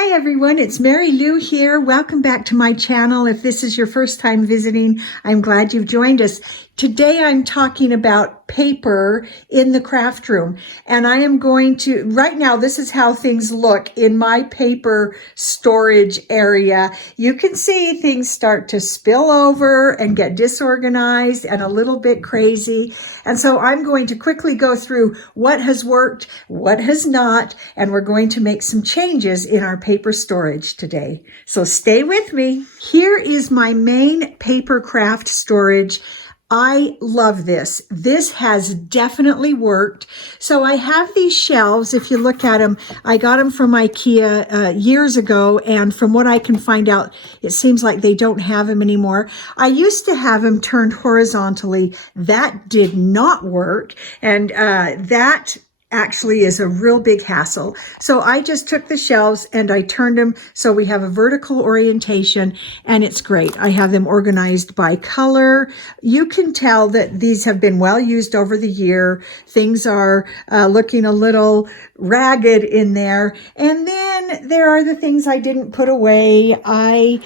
Hi everyone, it's Mary Lou here. Welcome back to my channel. If this is your first time visiting, I'm glad you've joined us. Today I'm talking about paper in the craft room, and I am going to, right now this is how things look in my paper storage area. You can see things start to spill over and get disorganized and a little bit crazy. And so I'm going to quickly go through what has worked, what has not, and we're going to make some changes in our paper storage today. So stay with me. Here is my main paper craft storage. I love this. This has definitely worked. So I have these shelves. If you look at them, I got them from IKEA years ago, and from what I can find out, it seems like they don't have them anymore. I used to have them turned horizontally. That did not work, and that actually is a real big hassle. So I just took the shelves and I turned them so we have a vertical orientation, and it's great. I have them organized by color. You can tell that these have been well used over the year. Things are looking a little ragged in there. And then there are the things I didn't put away. I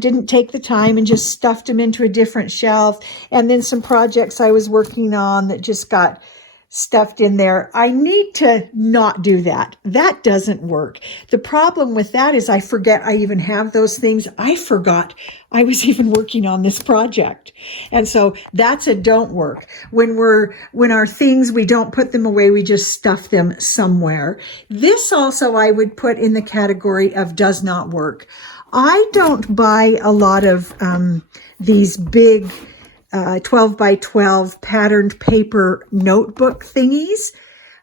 didn't take the time and just stuffed them into a different shelf. And then some projects I was working on that just got stuffed in there. I need to not do that. That doesn't work. The problem with that is I forget I even have those things. I forgot I was even working on this project. And so that's a don't work. When our things, we don't put them away, we just stuff them somewhere. This also I would put in the category of does not work. I don't buy a lot of these big 12 by 12 patterned paper notebook thingies,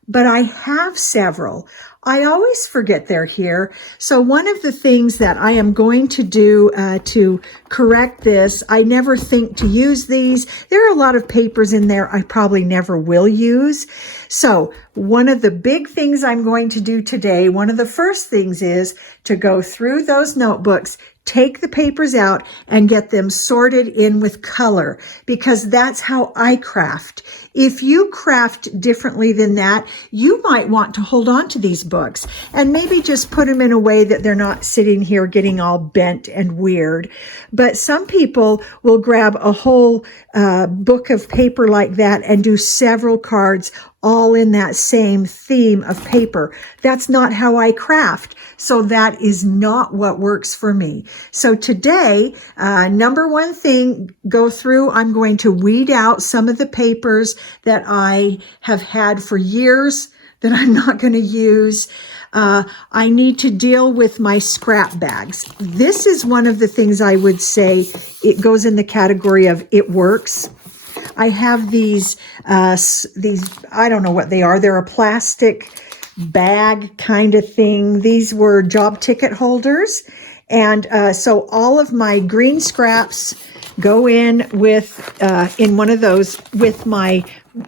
but I have several. I always forget they're here. So one of the things that I am going to do to correct this, I never think to use these. There are a lot of papers in there I probably never will use. So one of the big things I'm going to do today, one of the first things is to go through those notebooks, take the papers out and get them sorted in with color, because that's how I craft. If you craft differently than that, you might want to hold on to these books and maybe just put them in a way that they're not sitting here getting all bent and weird. But some people will grab a whole book of paper like that and do several cards all in that same theme of paper. That's not how I craft. So that is not what works for me. So today, number one thing, go through, I'm going to weed out some of the papers that I have had for years that I'm not going to use. I need to deal with my scrap bags. This is one of the things I would say it goes in the category of it works. I have these, I don't know what they are. They're a plastic bag kind of thing. These were job ticket holders. And so all of my green scraps go in with, in one of those with my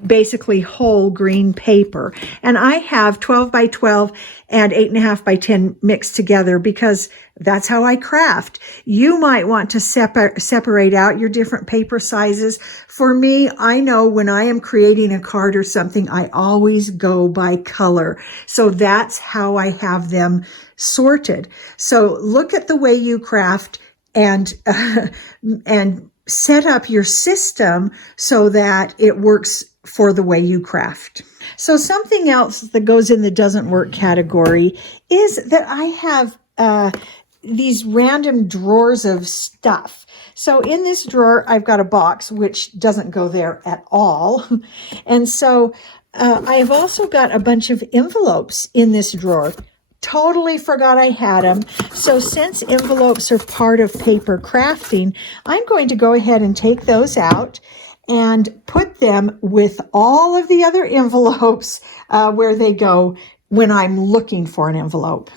basically whole green paper. And I have 12 by 12 and 8.5 by 10 mixed together because that's how I craft. You might want to separate out your different paper sizes. For me, I know when I am creating a card or something, I always go by color. So that's how I have them sorted. So look at the way you craft and set up your system so that it works for the way you craft. So something else that goes in the doesn't work category is that I have these random drawers of stuff. So in this drawer, I've got a box, which doesn't go there at all. And so I have also got a bunch of envelopes in this drawer. Totally forgot I had them. So since envelopes are part of paper crafting, I'm going to go ahead and take those out and put them with all of the other envelopes where they go when I'm looking for an envelope.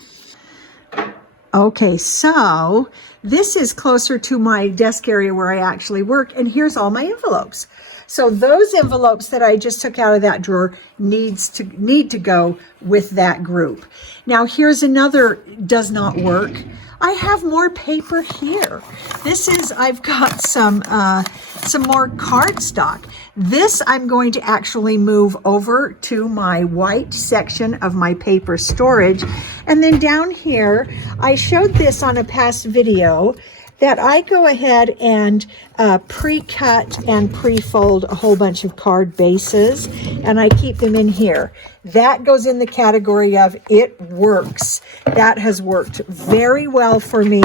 Okay, so this is closer to my desk area where I actually work, and here's all my envelopes. So those envelopes that I just took out of that drawer need to go with that group. Now here's another does not work. I have more paper here. I've got some more cardstock. This I'm going to actually move over to my white section of my paper storage. And then down here, I showed this on a past video, that I go ahead and pre-cut and pre-fold a whole bunch of card bases, and I keep them in here. That goes in the category of it works. That has worked very well for me.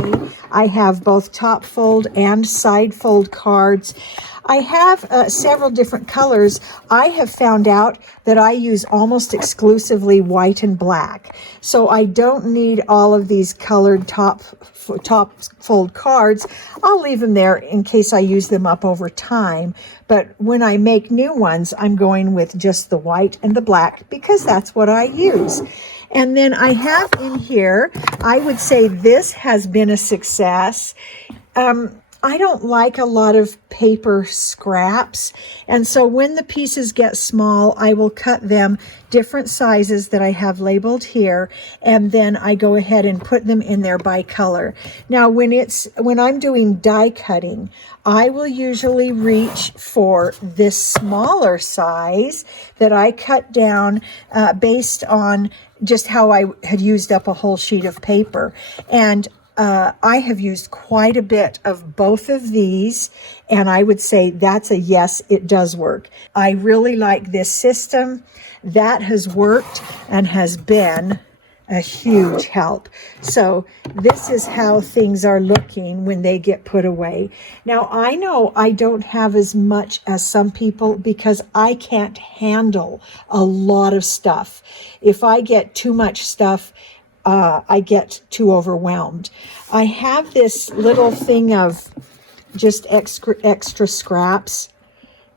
I have both top fold and side fold cards. I have several different colors. I have found out that I use almost exclusively white and black. So I don't need all of these colored top fold cards. I'll leave them there in case I use them up over time. But when I make new ones, I'm going with just the white and the black because that's what I use. And then I have in here, I would say this has been a success. I don't like a lot of paper scraps. And so when the pieces get small, I will cut them different sizes that I have labeled here. And then I go ahead and put them in there by color. Now, when I'm doing die cutting, I will usually reach for this smaller size that I cut down based on just how I had used up a whole sheet of paper. And I have used quite a bit of both of these, and I would say that's a yes, it does work. I really like this system. That has worked and has been a huge help. So this is how things are looking when they get put away. Now, I know I don't have as much as some people because I can't handle a lot of stuff. If I get too much stuff, I get too overwhelmed. I have this little thing of just extra scraps.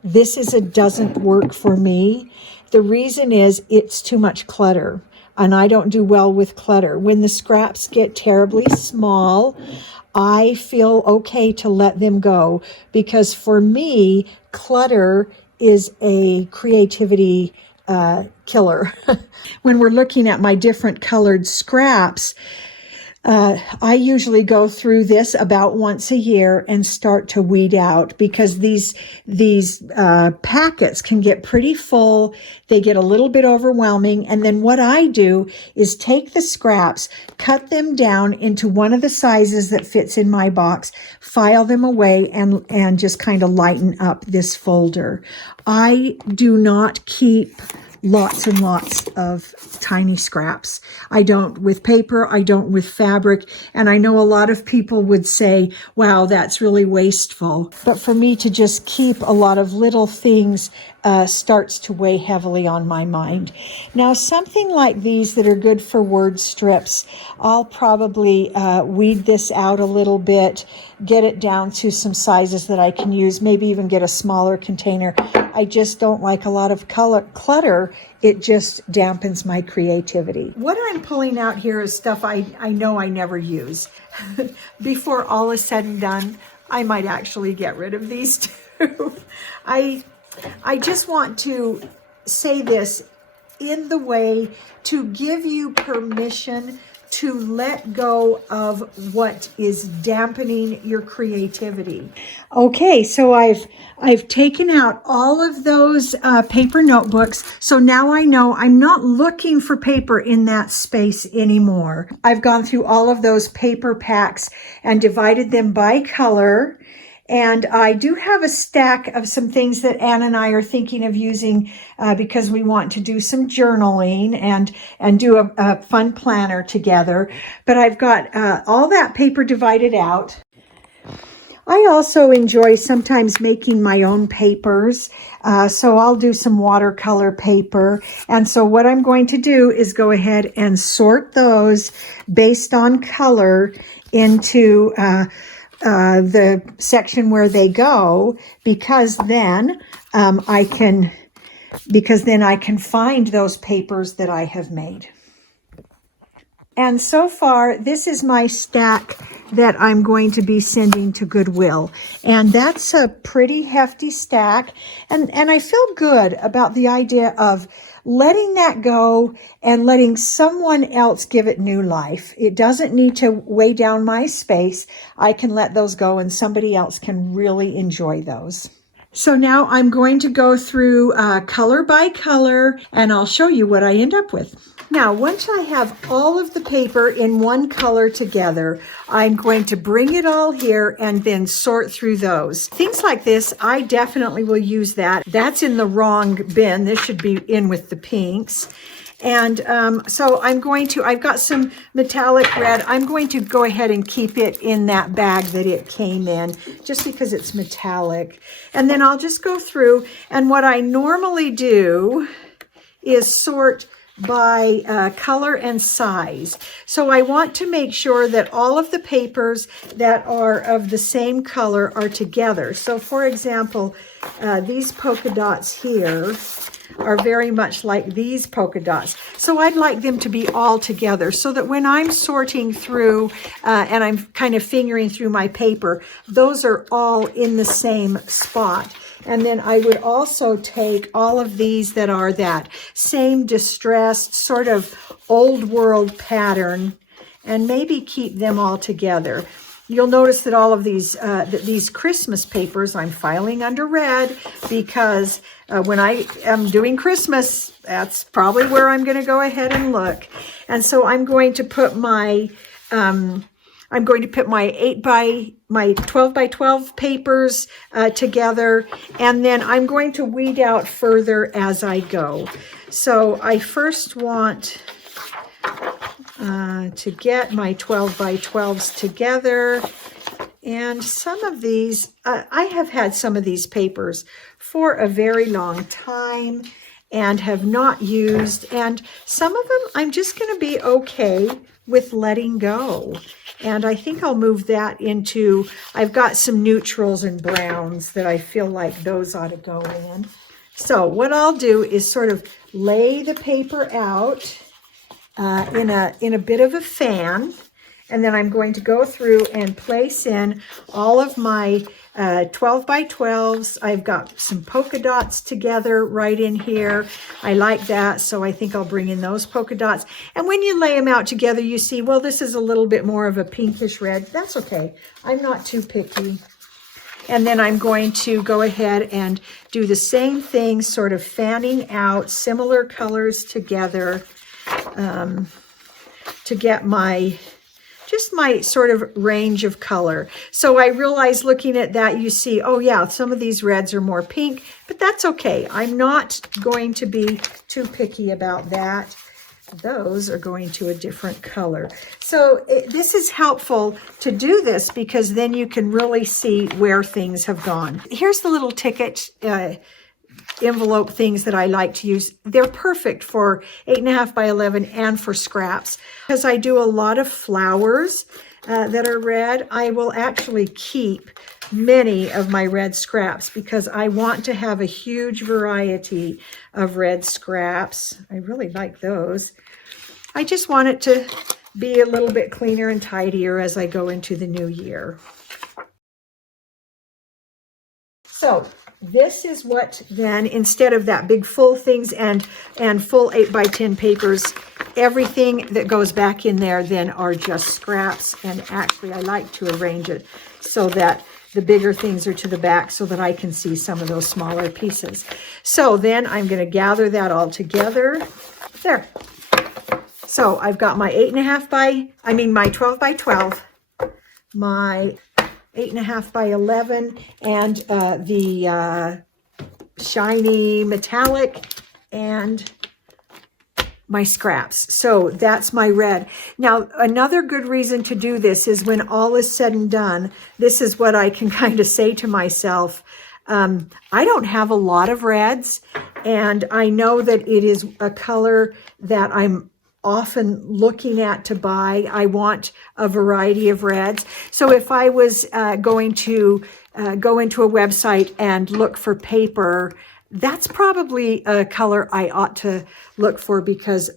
This doesn't work for me. The reason is it's too much clutter, and I don't do well with clutter. When the scraps get terribly small, I feel okay to let them go because for me, clutter is a creativity killer. When we're looking at my different colored scraps, I usually go through this about once a year and start to weed out because these packets can get pretty full. They get a little bit overwhelming. And then what I do is take the scraps, cut them down into one of the sizes that fits in my box, file them away, and just kind of lighten up this folder. I do not keep lots and lots of tiny scraps. I don't with paper, I don't with fabric, and I know a lot of people would say, wow, that's really wasteful. But for me to just keep a lot of little things starts to weigh heavily on my mind. Now, something like these that are good for word strips, I'll probably weed this out a little bit, get it down to some sizes that I can use, maybe even get a smaller container. I just don't like a lot of clutter. It just dampens my creativity. What I'm pulling out here is stuff I know I never use. Before all is said and done, I might actually get rid of these too. I just want to say this in the way to give you permission to let go of what is dampening your creativity. Okay, so I've taken out all of those paper notebooks. So now I know I'm not looking for paper in that space anymore. I've gone through all of those paper packs and divided them by color. And I do have a stack of some things that Ann and I are thinking of using because we want to do some journaling and do a fun planner together. But I've got all that paper divided out. I also enjoy sometimes making my own papers. So I'll do some watercolor paper. And so what I'm going to do is go ahead and sort those based on color into the section where they go, because then I can find those papers that I have made. And so far, this is my stack that I'm going to be sending to Goodwill. And that's a pretty hefty stack. And I feel good about the idea of letting that go and letting someone else give it new life. It doesn't need to weigh down my space. I can let those go and somebody else can really enjoy those. So now I'm going to go through color by color and I'll show you what I end up with. Now, once I have all of the paper in one color together, I'm going to bring it all here and then sort through those. Things like this, I definitely will use that. That's in the wrong bin. This should be in with the pinks. And so I've got some metallic red. I'm going to go ahead and keep it in that bag that it came in, just because it's metallic. And then I'll just go through, and what I normally do is sort by color and size. So I want to make sure that all of the papers that are of the same color are together. So for example, these polka dots here are very much like these polka dots. So I'd like them to be all together so that when I'm sorting through and I'm kind of fingering through my paper, those are all in the same spot. And then I would also take all of these that are that same distressed sort of old world pattern and maybe keep them all together. You'll notice that all of these Christmas papers I'm filing under red because when I am doing Christmas, that's probably where I'm going to go ahead and look. And so I'm going to put my 12 by 12 papers together, and then I'm going to weed out further as I go. So I first want to get my 12 by 12s together, and some of these, I have had some of these papers for a very long time and have not used, and some of them I'm just going to be okay with letting go. And I think I'll move that into, I've got some neutrals and browns that I feel like those ought to go in. So what I'll do is sort of lay the paper out in a bit of a fan, and then I'm going to go through and place in all of my 12 by 12s. I've got some polka dots together right in here. I like that, so I think I'll bring in those polka dots. And when you lay them out together, you see, well, this is a little bit more of a pinkish red. That's okay. I'm not too picky. And then I'm going to go ahead and do the same thing, sort of fanning out similar colors together to get my sort of range of color. So I realize looking at that, you see, oh yeah, some of these reds are more pink, but that's okay. I'm not going to be too picky about that. Those are going to a different color. So this is helpful to do this because then you can really see where things have gone. Here's the little ticket envelope things that I like to use. They're perfect for 8.5 by 11 and for scraps. Because I do a lot of flowers that are red, I will actually keep many of my red scraps because I want to have a huge variety of red scraps. I really like those. I just want it to be a little bit cleaner and tidier as I go into the new year. So this is what then, instead of that big full things and full 8 by 10 papers, everything that goes back in there then are just scraps. And actually I like to arrange it so that the bigger things are to the back so that I can see some of those smaller pieces. So then I'm going to gather that all together. There. So I've got my my 12 by 12, my 8.5 by 11, and the shiny metallic, and my scraps. So that's my red. Now, another good reason to do this is when all is said and done, this is what I can kind of say to myself. I don't have a lot of reds, and I know that it is a color that I'm often looking at to buy. I want a variety of reds. So if I was going to go into a website and look for paper That's probably a color I ought to look for because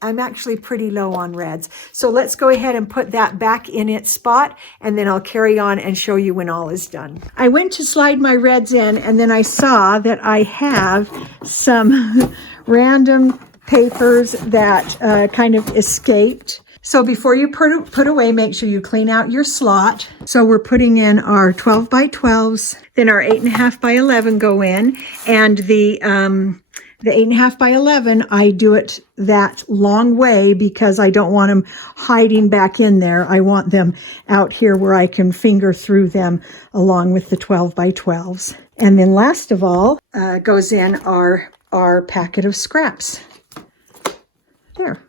I'm actually pretty low on reds. So let's go ahead and put that back in its spot, and then I'll carry on and show you when all is done. I went to slide my reds in, and then I saw that I have some random papers that kind of escaped. So before you put away, make sure you clean out your slot. So we're putting in our 12 by 12s, then our 8.5 by 11 go in, and the 8.5 by 11, I do it that long way because I don't want them hiding back in there. I want them out here where I can finger through them along with the 12 by 12s. And then last of all, goes in our packet of scraps. There.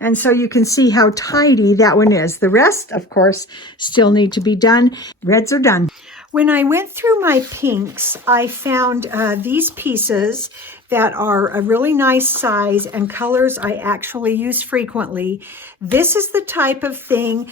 And so you can see how tidy that one is. The rest, of course, still need to be done. Reds are done. When I went through my pinks, I found these pieces that are a really nice size and colors I actually use frequently. This is the type of thing,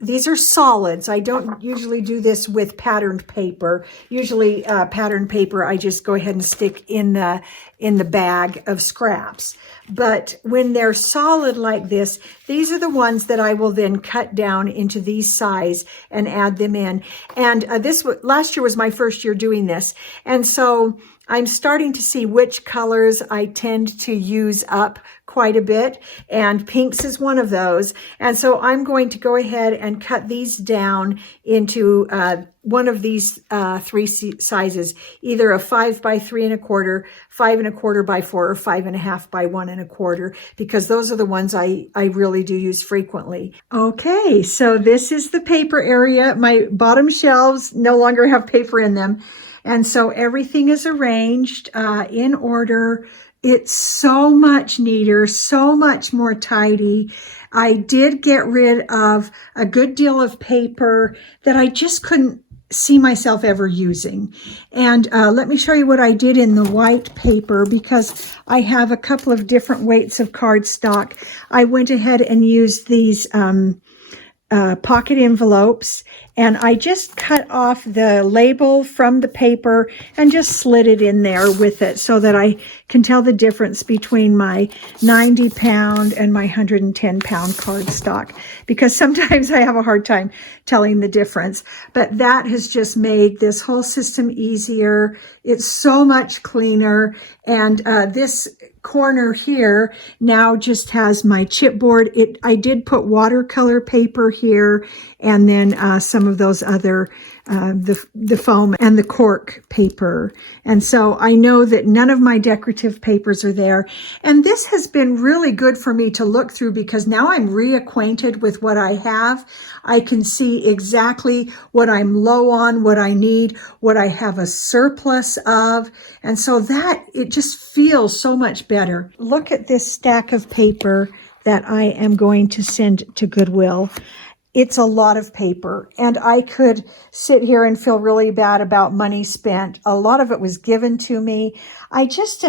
these are solids. I don't usually do this with patterned paper. Usually patterned paper I just go ahead and stick in the bag of scraps. But when they're solid like this, these are the ones that I will then cut down into these size and add them in. And last year was my first year doing this. And so I'm starting to see which colors I tend to use up quite a bit, and pinks is one of those. And so I'm going to go ahead and cut these down into one of these three sizes, either a 5 by 3 1/4, 5 1/4 by 4, or 5.5 by 1 1/4, because those are the ones I really do use frequently. Okay, so this is the paper area. My bottom shelves no longer have paper in them. And so everything is arranged in order. It's so much neater, so much more tidy. I did get rid of a good deal of paper that I just couldn't see myself ever using. And let me show you what I did in the white paper, because I have a couple of different weights of cardstock. I went ahead and used these pocket envelopes, and I just cut off the label from the paper and just slid it in there with it so that I can tell the difference between my 90-pound and my 110-pound cardstock, because sometimes I have a hard time telling the difference. But that has just made this whole system easier. It's so much cleaner. And this corner here now just has my chipboard. I did put watercolor paper here, and then some of those other the foam and the cork paper. And so I know that none of my decorative papers are there. And this has been really good for me to look through, because now I'm reacquainted with what I have. I can see exactly what I'm low on, what I need, what I have a surplus of. And so that it just feels so much better. Look at this stack of paper that I am going to send to Goodwill. It's a lot of paper, and I could sit here and feel really bad about money spent. A lot of it was given to me. I just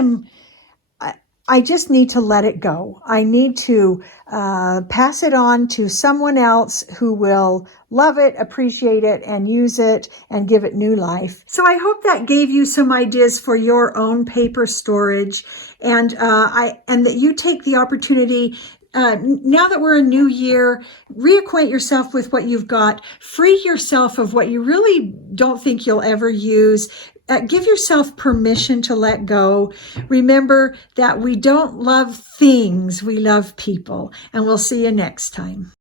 need to let it go. I need to pass it on to someone else who will love it, appreciate it, and use it, and give it new life. So I hope that gave you some ideas for your own paper storage, and that you take the opportunity. Now that we're a new year, reacquaint yourself with what you've got. Free yourself of what you really don't think you'll ever use. Give yourself permission to let go. Remember that we don't love things, we love people. And we'll see you next time.